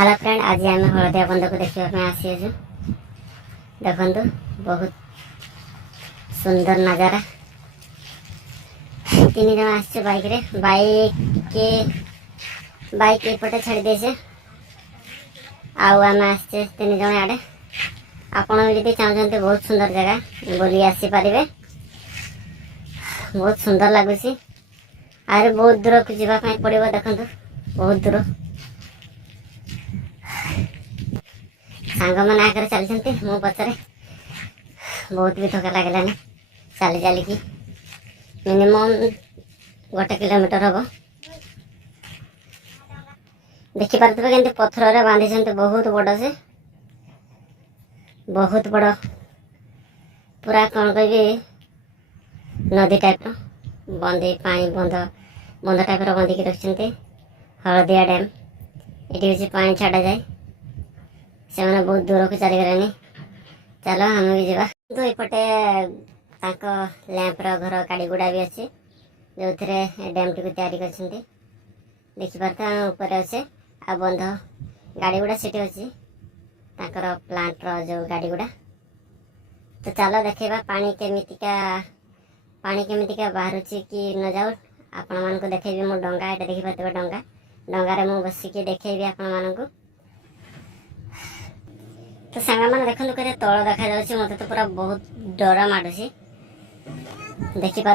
Hello friend, आज आम हलदिया बंध को देखा आसी देखु बहुत सुंदर नजारा। तीन जन आसचे बाइक रे बाइक एपटे छाड़ी देसे आम आसचे तीन जन आड़े। आपण भी चाहते बहुत सुंदर जगह बोली आसी पारे। बहुत सुंदर लगुच। आरे बहुत दूर को जावाई पड़ो। देखो बहुत दूर सांग मैंने आगे चलते मो पचरे बहुत भी थका लगलानी चली चल की मिनिमम 1 किलोमीटर हम देखिपे के पथर बांधी बहुत बड़ से बहुत बड़ पूरा कौन कह नदी टाइप बंदी पानी बंध टाइप बंधिकी रखते। हलदिया डैम ये हूँ पानी छाड़ा जाए से मैंने बहुत दूर को चलीगले। चलो हमें भी जावा। तो एपटे लैंप घर गाड़ी गुड़ा भी अच्छे जो थे डैम टी तैयारी कर देखिपारे ऊपर अच्छे आ बंध गाड़ी गुड़ा से अच्छी प्लांट जो गाड़ी गुड़ा। तो चलो देखा पानी केमितिका बाहर कि न जाऊ आपण मानक देखेबी मो डंगा ये देखिपे डंगा डंगारे मु बसिकी देखेबी आपण मानक। तो सांग मैंने देखो के तल देखा जाऊँगी मत तो पूरा बहुत डर माडुची देखिपे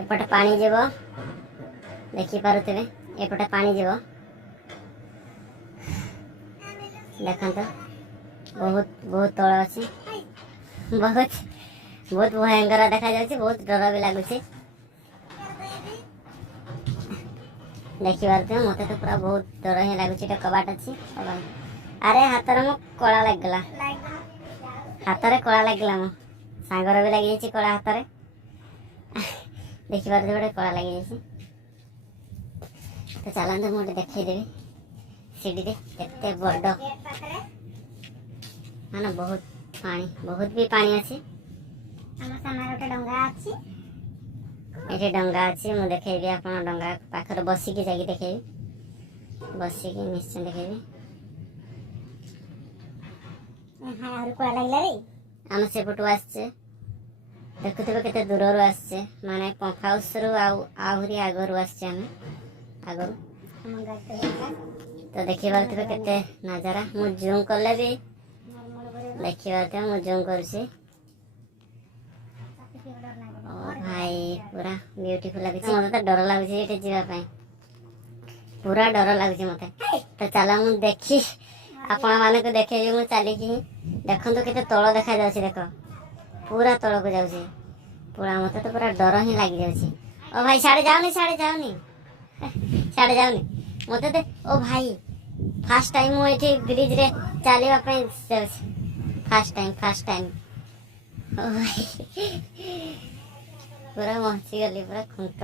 एपटे पानी जीव देखिपे एपटे पानी जीव देखो बहुत बहुत तल अच्छी बहुत बहुत भयंकर देखा जाऊँगी बहुत डर भी लगुच देखिपे मत तो पूरा बहुत डर ही लगुच। कबाट अच्छी अरे हाथ मो कला लगला हाथ में कला लगला मो सांगर भी लगी कला हाथ में देखिपारे गोटे कला लगी। तो चलते मुझे देखदेवी सीढ़ी केते बड़ हाँ बहुत पानी बहुत भी पानी अच्छी ये डंगा अच्छी मुझे देखेबी आप डंगा पाखर बसिकी जाकि देखेबी बसिकी निश्चय देखेबी। आम सेपटू आसचे देखुवे केते दूर आसचे माने पंप हाउस रु आहरी आगरू आसचे आम आगरू। तो देखिपे केते नजारा मु जूम कले भी देखिपे मु जूम करुचे भाई पूरा ब्यूटीफुल लगे। मत तो डर लगुच ये जावाई पूरा डर लगुच मत। तो चलो मु देखी आपण मानक देखेबी मु चलिकी देखो केते तल देखा जाउछि देख पूरा तल को जाउछि पूरा मत तो पूरा डर ही लगी जाउछि। ओ भाई साड़े जाओनी मत दे ओ भाई फर्स्ट टाइम मु एठी ब्रिज रे चलीबा पई जाउछि फर्स्ट टाइम ओ भाई पूरा मची गली पूरा खुंट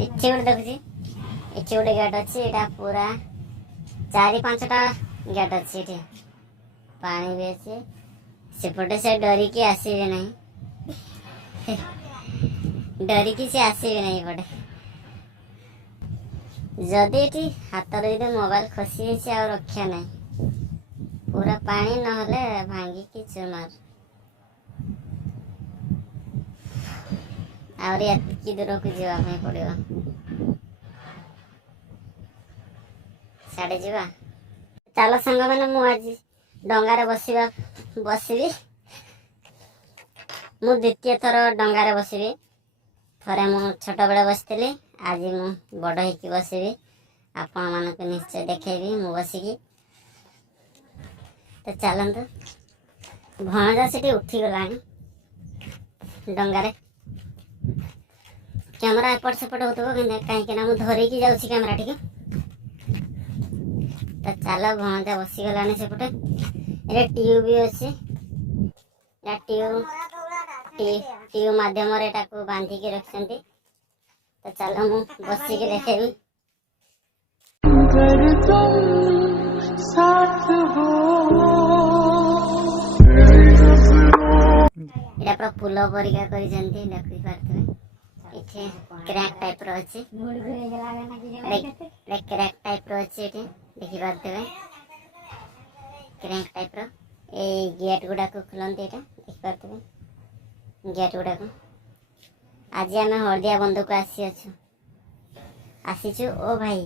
इच्छे गोटे देखुछि इच्छे गोटे गेट अच्छी एटा पूरा 4-5टा गेट अच्छी ये पानी भी अच्छे सेपटे से डरिकी आसबे नहीं डरिकी से आसबे नहीं पटे जदि ये हाथ जो मोबाइल खसी आ रक्षा नहीं पूरा पानी नहले भांगिकी चुरमार आहरी दूर को जावाई पड़ो साढ़े जावा। चलो सांग मैंने मुझे डंगारे बसबी मु द्वितीय थर डंगारे बसबी थरे मु छोट बेले बसती आज मु बड़ होकी बसबी आपण मानक निश्चय देखेबी मु बसिकी। तो चलतु भणजा से उठीगला डंगारे कैमरा एपट सेपट होता कहीं मुझे धरिकी जाऊँगी कैमरा टी। तो चलो भणजा बसीगलानी सेपटे ये ट्यूब भी अच्छे ट्यूब माध्यम बांधिकी रखते। तो चलो मु बसिकी देखेबी ये पूरा पुल परिका कर क्रैक टाइप रो अच्छे क्रैक टाइप रो अच्छे देखिपे क्रेंक टाइप गेट गुड़ा को खुलती यहाँ देखिपे गेट गुड़ा को आज आम हलदिया बंध को आसीचु ओ भाई।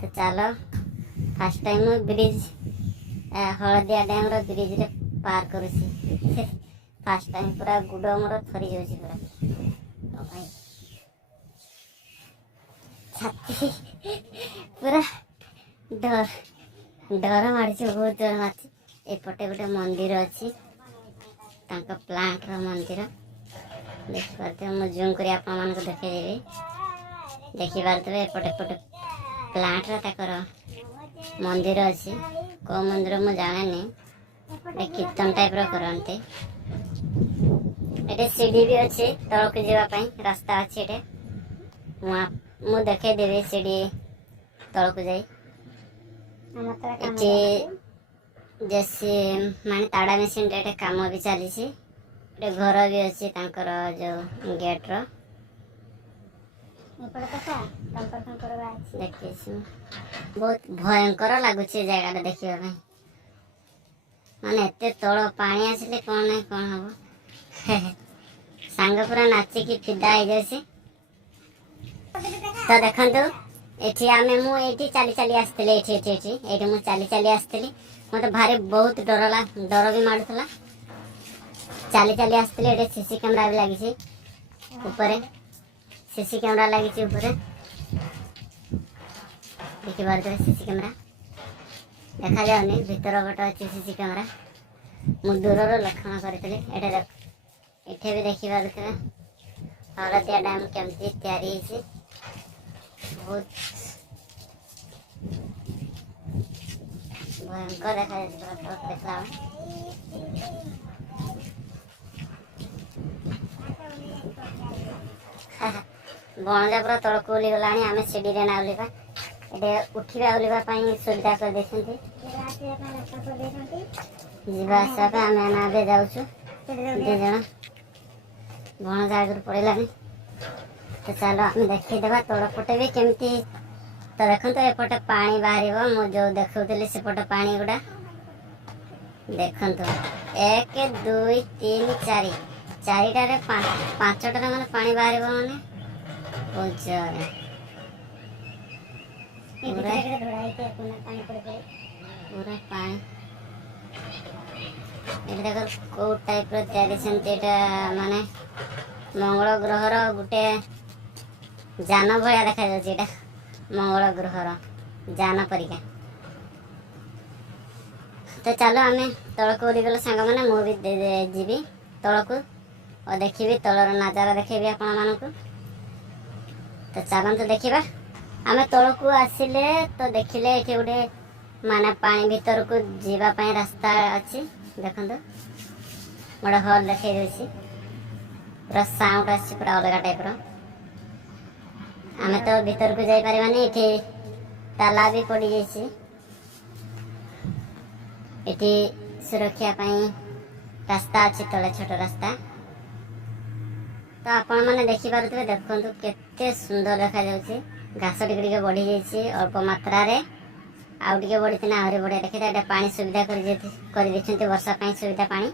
तो चलो फास्ट टाइम ब्रिज हलदिया डैम रो ब्रिज रे पार करुसी फास्ट टाइम पूरा गुड़ मोर थरी जाऊँगी पूरा ओ भाई छाती पूरा डर डर मारी बहुत डर मारी। एपटे गोटे मंदिर अच्छी प्लांट रो मंदिर देखिपे मुझे जूम कर आप देखदेवी देखिपे एपटे एपटे प्लांट रो मंदिर अच्छी कौ मंदिर मुझे जाने कीर्तन टाइप रो करते ये सीढ़ी भी अच्छी तलक जावाई रास्ता अच्छी ये मुझे देखदेवी सीढ़ी तलक जाए जैसे माने ताड़ा मेसीन रे काम भी चली घर भी अच्छी जो गेट रो देखी बहुत भयंकर लगुच जगह देखा माने एत तल पानी आसिले कौन ना कौन हम सांग पूरा नाचिकी फिदा हो जाए। तो देखो एठी आमे मु एठी चली चली आसथिले एठी मु चली चली आसथिली मते भारी बहुत डर भी मारुथला चली चली आसथिले एठी सीसी कैमरा भी लागी छी ऊपर सीसी कैमरा लागी छी ऊपर देखि बार सीसी कैमरा देखा जाउनी भीतर पट अच्छी सीसी कैमरा मु दूर लक्षण करथिले एठे देख एठे भी देखि पारुथे हलदिया डैम केमती तैयारी होइछि बहुत भयंकर देखा देखला बणजा पूरा तलक ओली गला आम सीढ़ी ना ओल्वा ये उठा ओल्वाई सुविधा कर जावास आम जाऊँ दीज बणजा आगुरी पड़ेगा तो चलो आम देखीदे तल पटे भी केमती। तो देखो एपटे पानी बाहर मु जो देखुली सेपटे पानी गुड़ा देखु 1 2 3 4 चारिटारे 5टारे मैंने पानी बाहर माने बहुत जोर पूरा पानी ये देख कौ टाइप माने मंगल ग्रहर गोटे जान भाया देखा जाए मंगल ग्रहर जान परिका। तो चलो आम तलक ओलीगल सांग मैंने मुझे जीवी तलक और देखी तलर नजारा देखेबी आपण मानक। तो चलते देखा आम तलक आसिले तो देखिले ये गोटे माने पानी भीतर को जीवाई रास्ता अच्छी देखो गोटे हल देखे पूरा साउंड आसी पूरा अलग टाइप आम तो भीतर को जाई पारिबानी ये ताला भी पड़ जाइए ये सुरक्षा रास्ता अच्छी तले छोट रास्ता। तो आपण मैंने देखिपे देखु केते सुंदर देखा जाउछि घास टिके बढ़ी जाइए अल्प मात्रा रे आउ टिके बढ़ी आहरी बढ़िया देखा ये पानी सुविधा कर वर्षा सुविधा पानी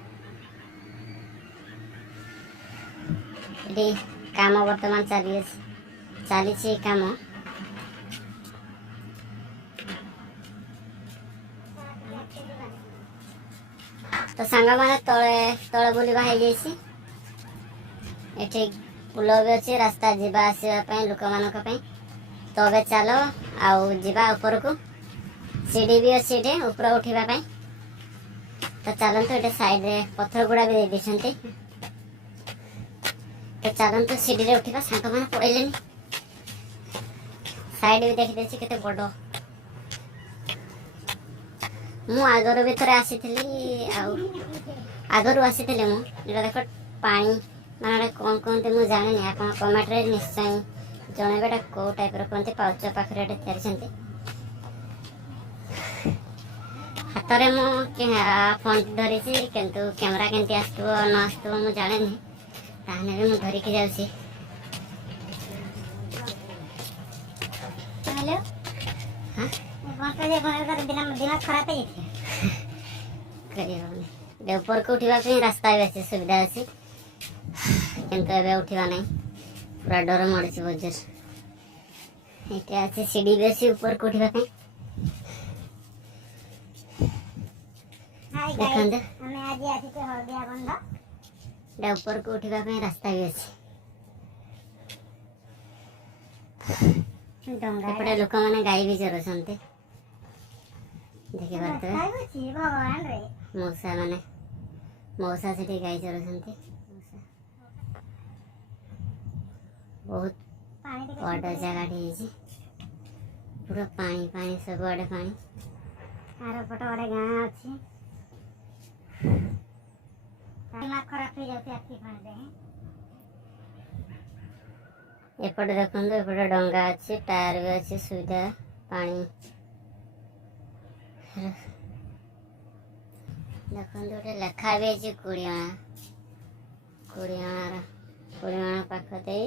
ये काम बर्तमान चली काम। तो सांग मैंने तले तले बुलवा हो जाइए ये पुल भी अच्छी रास्ता जीवा आसवाई लोक मान। तो अब चलो आउ जीवा ऊपर को सीढ़ी भी अच्छी ये ऊपर उठापी। तो चलते ये साइड रे पत्थर गुड़ा भी दे तो चलते सीढ़ी रे उठा सांग मैंने पड़े साइड भी देखी के बड़ मु आगर भी थोड़े आसी आगर आसी मुझे देख पानी माने कौन कहते मुझे जानी आप कमेंट रे निश्चय जनइबा कौ टाइप कहते पाउच पाखे तैयारी हाथ में मु फोन धरी किंतु कैमरा केमती आसो न आसो मुझे जाने ताहने भी मुझे धरिकी जाऊँगी। कजे बने कर दिमाग खराब है करिए ऊपर को उठवा पे रास्ता भी अच्छी सुविधा अच्छी किंतु एबे उठवा नहीं पूरा डर मारे बजर ये अच्छे सीढ़ी भी अच्छी ऊपर को उठवा पे हाय गाइस हमें आज आसी तो हळदिया बंध ऊपर को उठवा पे रास्ता भी अच्छी एपटे लोक मैंने गाई भी चरुंट देखी पारे भगवान रे मौसा मैंने मौसा से गाई चरुंट बहुत बड़ जगह पूरा पानी पानी सब आड़े पानी आर पट आड़े गाँ अच्छी दिमाग खराब हो जाती आखि पानी एपटे देखो एपटे डंगा अच्छी टायर भी अच्छी सुविधा पानी देखो गोटे लेखा भी अच्छी कोड़ियाणार पाख दे